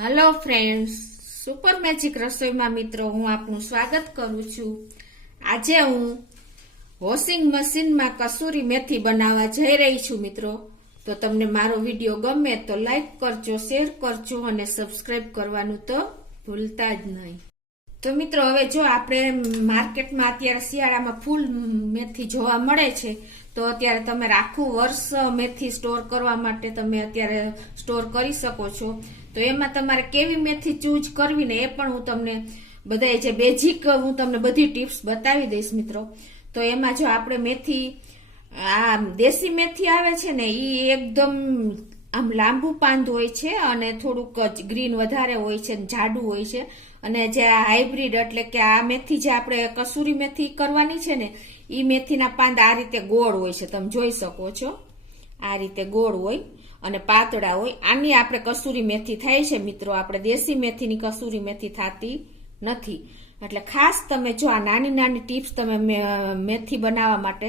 Hello friends, super magic રસોઈમાં મિત્રો હું આપનું સ્વાગત કરું છું. આજે હું વોશિંગ મશીનમાં કસૂરી મેથી બનાવવા જઈ રહી છું મિત્રો. તો તમને મારો વિડીયો ગમે તો લાઈક કરજો, શેર કરજો અને સબસ્ક્રાઇબ કરવાનું તો ભૂલતા જ નહીં. તો મિત્રો હવે જો આપણે માર્કેટમાં અત્યારે શિયાળામાં ફૂલ મેથી જોવા મળે છે, તો અત્યારે તમે આખું વર્ષ મેથી સ્ટોર કરવા માટે તમે અત્યારે સ્ટોર કરી શકો છો. તો એમાં તમારે કેવી મેથી ચૂઝ કરવી ને એ પણ હું તમને બધા જે બેઝિક હું તમને બધી ટિપ્સ બતાવી દઈશ મિત્રો. તો એમાં જો આપણે મેથી આ દેશી મેથી આવે છે ને એ એકદમ આમ લાંબુ પાંદ હોય છે અને થોડુંક ગ્રીન વધારે હોય છે, જાડું હોય છે. અને જે આ હાઇબ્રિડ એટલે કે આ મેથી જે આપણે કસૂરી મેથી કરવાની છે ને એ મેથીના પાંદ આ રીતે ગોળ હોય છે, તમે જોઈ શકો છો. આ રીતે ગોળ હોય અને પાતળા હોય. આની આપણે કસૂરી મેથી થાય છે મિત્રો. આપણે દેશી મેથીની કસૂરી મેથી થતી નથી. એટલે ખાસ તમે જો આ નાની નાની ટિપ્સ તમે મેથી બનાવવા માટે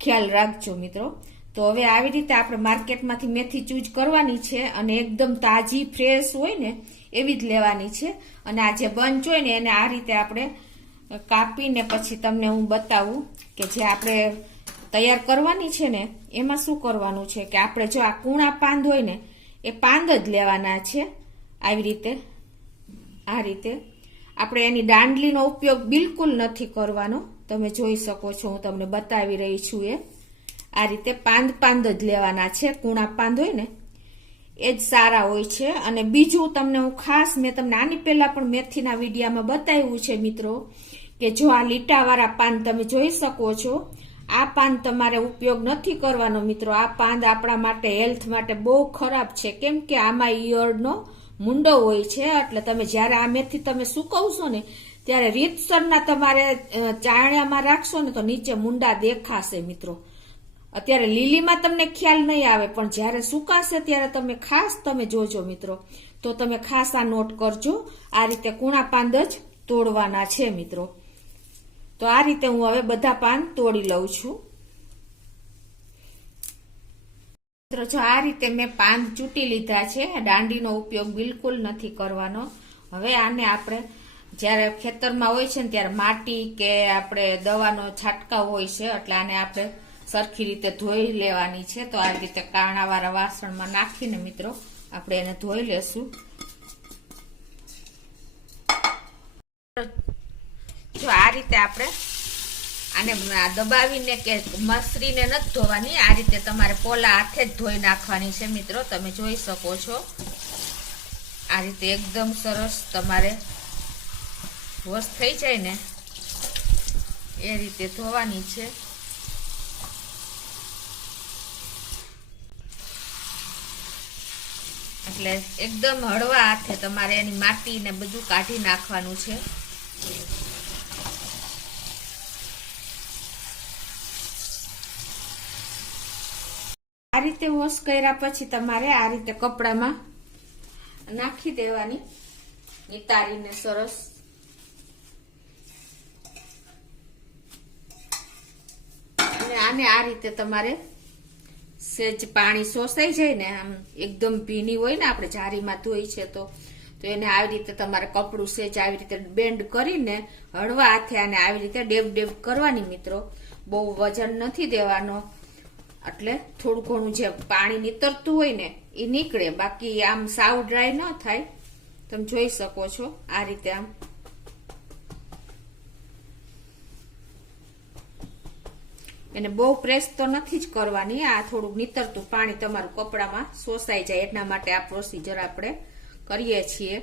ખ્યાલ રાખજો મિત્રો. તો હવે આવી રીતે આપણે માર્કેટમાંથી મેથી ચૂઝ કરવાની છે અને એકદમ તાજી ફ્રેશ હોય ને એવી જ લેવાની છે. અને આ જે બંચ હોય ને એને આ રીતે આપણે કાપીને પછી તમને હું બતાવું કે જે આપણે તૈયાર કરવાની છે ને એમાં શું કરવાનું છે કે આપણે જો આ કૂણા પાંદ હોય ને એ પાંદ જ લેવાના છે. આવી રીતે આ રીતે આપણે એની દાંડલીનો ઉપયોગ બિલકુલ નથી કરવાનો. તમે જોઈ શકો છો, હું તમને બતાવી રહી છું. આ રીતે પાંદ જ લેવાના છે. કૂણા પાંદ હોય ને એ જ સારા હોય છે. અને બીજું તમને હું ખાસ મેં તમને આની પહેલા પણ મેથીના વિડીયામાં બતાવ્યું છે મિત્રો કે જો આ લીટાવાળા પાન તમે જોઈ શકો છો. આ પાન તમારે ઉપયોગ નથી કરવાનો મિત્રો. આ પાન આપણા માટે હેલ્થ માટે બહુ ખરાબ છે, કેમ કે આમાં ઈયળનો મૂંડો હોય છે. એટલે તમે જ્યારે આ મેથી તમે સુકવશો ને ત્યારે રીતસરના તમારે ચાયણામાં રાખશો ને તો નીચે મૂંડા દેખાશે મિત્રો. અત્યારે લીલીમાં તમને ખ્યાલ નહીં આવે, પણ જ્યારે સુકાશે ત્યારે તમે ખાસ તમે જોજો મિત્રો. તો તમે ખાસ આ નોટ કરજો. આ રીતે કૂણા પાંદ જ તોડવાના છે મિત્રો. તો આ રીતે હું હવે બધા પાન તોડી લઉં છું મિત્રો. જો આ રીતે મેં પાન ચૂંટી લીધા છે. દાંડીનો ઉપયોગ બિલકુલ નથી કરવાનો. હવે આને આપણે જ્યારે ખેતરમાં હોય છે ને ત્યારે માટી કે આપણે દવાનો છાંટકાવ હોય છે, એટલે આને આપણે સરખી રીતે ધોઈ લેવાની છે. તો આ રીતે કાણાવાળા વાસણમાં નાખીને મિત્રો આપણે એને ધોઈ લેશું. જો આ રીતે આપણે આને દબાવીને કે મસરીને નથી ધોવાની, આ રીતે તમારે પોલા હાથે જ ધોઈ નાખવાની છે મિત્રો. તમે જોઈ શકો છો. આ રીતે એકદમ સરસ તમારે વોશ થઈ જાય ને એ રીતે ધોવાની છે. એટલે એકદમ હળવા હાથે તમારે એની માટી ને બધું કાઢી નાખવાનું છે. આ રીતે વોશ કર્યા પછી તમારે આ રીતે કપડામાં નાખી દેવાની, નિતારીને સરસ. અને આને આ રીતે તમારે સેજ પાણી શોષાઈ જાય ને આમ એકદમ ભીની હોય ને આપણે જારીમાં ધોઈ છે તો એને આવી રીતે તમારે કપડું સેજ આવી રીતે બેન્ડ કરીને હળવા હાથે આને આવી રીતે ડેબ કરવાની મિત્રો. બહુ વજન નથી દેવાનો, એટલે થોડું ઘણું જે પાણી નીતરતું હોય ને એ નીકળે, બાકી આમ સાવ ડ્રાય ન થાય. તમે જોઈ શકો છો આ રીતે આમ એને બહુ પ્રેસ તો નથી જ કરવાની. આ થોડુંક નીતરતું પાણી તમારું કપડામાં શોષાઈ જાય એટલા માટે આ પ્રોસીજર આપણે કરીએ છીએ.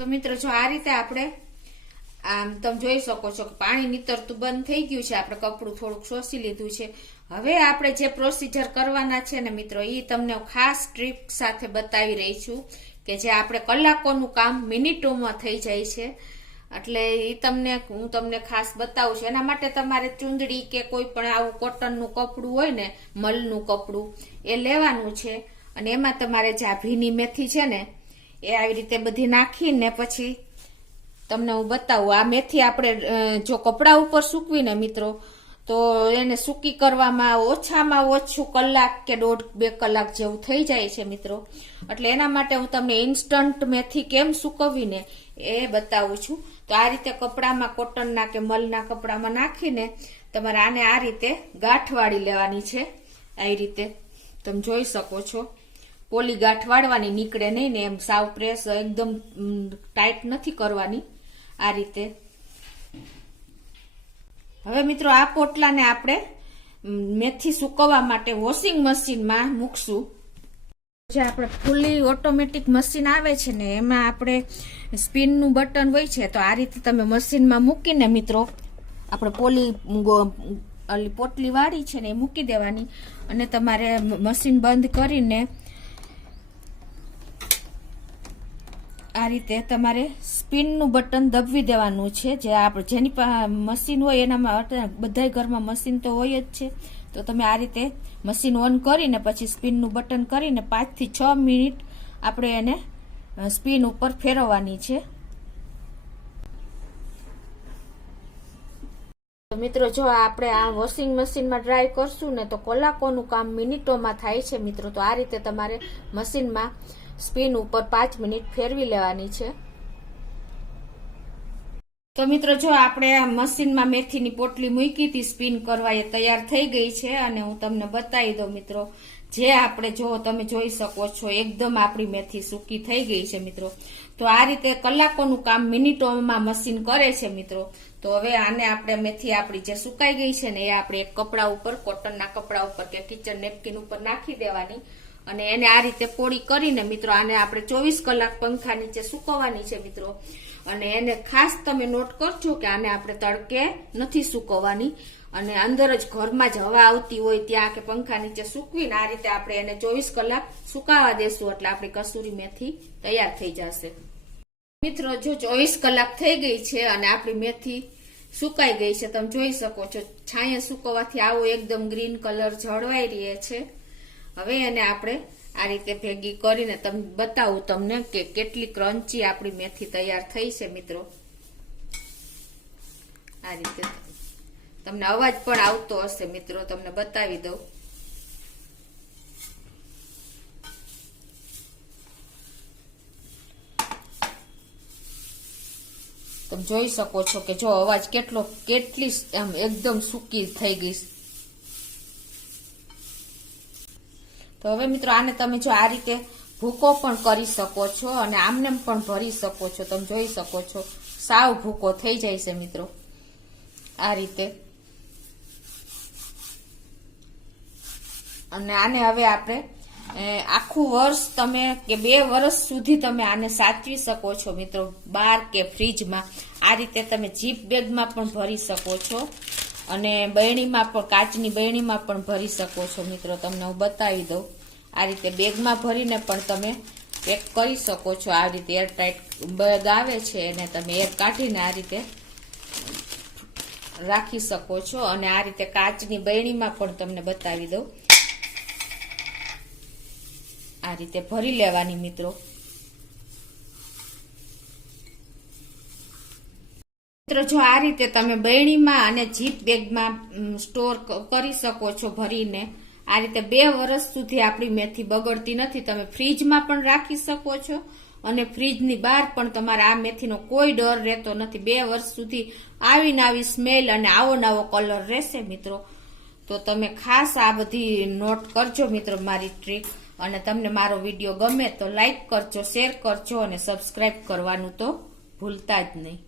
તો મિત્રો જો આ રીતે આપણે આમ તમે જોઈ શકો છો કે પાણી નીતરતું બંધ થઈ ગયું છે. આપણે કપડું થોડુંક શોષી લીધું છે. હવે આપણે જે પ્રોસીજર કરવાના છે ને મિત્રો એ તમને ખાસ ટ્રીક સાથે બતાવી રહી છું કે જે આપણે કલાકોનું કામ મિનિટોમાં થઈ જાય છે. એટલે એ હું તમને ખાસ બતાવું છું. એના માટે તમારે ચૂંદડી કે કોઈ પણ આવું કોટનનું કપડું હોય ને, મલનું કપડું એ લેવાનું છે. અને એમાં તમારે જે આ ભીની મેથી છે ને એ આવી રીતે બધી નાખીને પછી તમને હું બતાવું. આ મેથી આપણે જો કપડા ઉપર સૂકવીને મિત્રો તો એને સૂકી કરવામાં ઓછામાં ઓછું કલાક કે 1.5-2 કલાક જેવું થઈ જાય છે મિત્રો. એટલે એના માટે હું તમને ઇન્સ્ટન્ટ મેથી કેમ સૂકવીને એ બતાવું છું. તો આ રીતે કપડામાં, કોટનના કે મલના કપડામાં નાખીને તમારે આને આ રીતે ગાંઠ વાળી લેવાની છે. આ રીતે તમે જોઈ શકો છો, પોલી ગાંઠ વાળવાની, નીકળે નહીં ને એમ. સાવ પ્રેસ એકદમ ટાઈટ નથી કરવાની. આ રીતે. હવે મિત્રો આ પોટલાને આપણે મેથી સૂકવવા માટે વોશિંગ મશીનમાં મૂકશું. જે આપણે ફૂલી ઓટોમેટિક મશીન આવે છે ને એમાં આપણે સ્પિનનું બટન હોય છે. તો આ રીતે તમે મશીનમાં મૂકીને મિત્રો આપણે પોટલી વાળી છે ને એ મૂકી દેવાની અને તમારે મશીન બંધ કરીને આ રીતે તમારે સ્પિનનું બટન દબાવી દેવાનું છે. જે આપણે જેની મશીન હોય એનામાં બધા ઘરમાં મશીન તો હોય જ છે. તો તમે આ રીતે મશીન ઓન કરીને પછી સ્પિનનું બટન કરીને 5 થી 6 મિનિટ આપણે એને સ્પિન ઉપર ફેરવવાની છે. તો મિત્રો જો આપણે આ વોશિંગ મશીનમાં ડ્રાય કરશું ને તો કલાકોનું કામ મિનિટોમાં થાય છે મિત્રો. તો આ રીતે તમારે મશીનમાં સ્પિન ઉપર 5 મિનિટ ફેરવી લેવાની છે. તો મિત્રો જો આપણે આ મશીનમાં મેથીની પોટલી મૂકી હતી સ્પિન કરવા, એ તૈયાર થઈ ગઈ છે. અને હું તમને બતાવી દઉં મિત્રો, જે આપણે જો તમે જોઈ શકો છો એકદમ આપણી મેથી સૂકી થઈ ગઈ છે મિત્રો. તો આ રીતે કલાકોનું કામ મિનિટોમાં મશીન કરે છે મિત્રો. તો હવે આને આપણે મેથી આપણી જે સુકાઈ ગઈ છે ને એ આપણે એક કપડા ઉપર, કોટનના કપડા ઉપર કે કિચન નેપકિન ઉપર નાખી દેવાની અને એને આ રીતે પોળી કરીને મિત્રો આને આપણે 24 કલાક પંખા નીચે સૂકવવાની છે મિત્રો. અને એને ખાસ તમે નોટ કરજો કે આને આપણે તડકે નથી સૂકવવાની અને અંદર જ ઘરમાં જ હવા આવતી હોય ત્યાં કે પંખા નીચે સૂકવીને આ રીતે આપણે એને 24 કલાક સુકાવા દેશું એટલે આપણી કસૂરી મેથી તૈયાર થઈ જશે. મિત્રો જો 24 કલાક થઈ ગઈ છે અને આપણી મેથી સુકાઈ ગઈ છે. તમે જોઈ શકો છો છાંયે સૂકવવાથી આવો એકદમ ગ્રીન કલર જળવાઈ રહે છે. હવે એને આપણે આ રીતે ભેગી કરીને તમને બતાવું તમને કે કેટલી ક્રન્ચી આપણી મેથી તૈયાર થઈ છે મિત્રો. આ રીતે તમને અવાજ પણ આવતો હશે મિત્રો, તમને બતાવી દઉં. તમે જોઈ શકો છો કે જો અવાજ કેટલી એકદમ સૂકી થઈ ગઈ. તો હવે મિત્રો આને તમે જો આ રીતે ભૂકો પણ કરી શકો છો અને આમને પણ ભરી શકો છો. તમે જોઈ શકો છો સાવ ભૂકો થઈ જાય છે મિત્રો. આ રીતે. અને આને હવે આપણે આખું વર્ષ તમે કે 2 વર્ષ સુધી તમે આને સાચવી શકો છો મિત્રો, બહાર કે ફ્રીજમાં. આ રીતે તમે જીપ બેગમાં પણ ભરી શકો છો અને બરણીમાં પણ, કાચની બરણીમાં પણ ભરી શકો છો મિત્રો. તમને હું બતાવી દઉં. આ રીતે બેગમાં ભરીને પણ તમે પેક કરી શકો છો. આ રીતે એરટાઈટ બેગ આવે છે એને તમે એર કાઢીને આ રીતે રાખી શકો છો. અને આ રીતે કાચની બરણીમાં પણ તમને બતાવી દઉં. આ રીતે ભરી લેવાની મિત્રો. મિત્રો જો આ રીતે તમે બરણીમાં અને જીપ બેગમાં સ્ટોર કરી શકો છો ભરીને. આ રીતે 2 વર્ષ સુધી આપણી મેથી બગડતી નથી. તમે ફ્રીજમાં પણ રાખી શકો છો અને ફ્રીજની બહાર પણ તમારે આ મેથીનો કોઈ ડર રહેતો નથી. 2 વર્ષ સુધી આવીને આવી સ્મેલ અને આવો નવો કલર રહેશે મિત્રો. તો તમે ખાસ આ બધી નોટ કરજો મિત્રો મારી ટ્રીક. અને તમને મારો વિડીયો ગમે તો લાઈક કરજો, શેર કરજો અને સબસ્ક્રાઇબ કરવાનું તો ભૂલતા જ નહીં.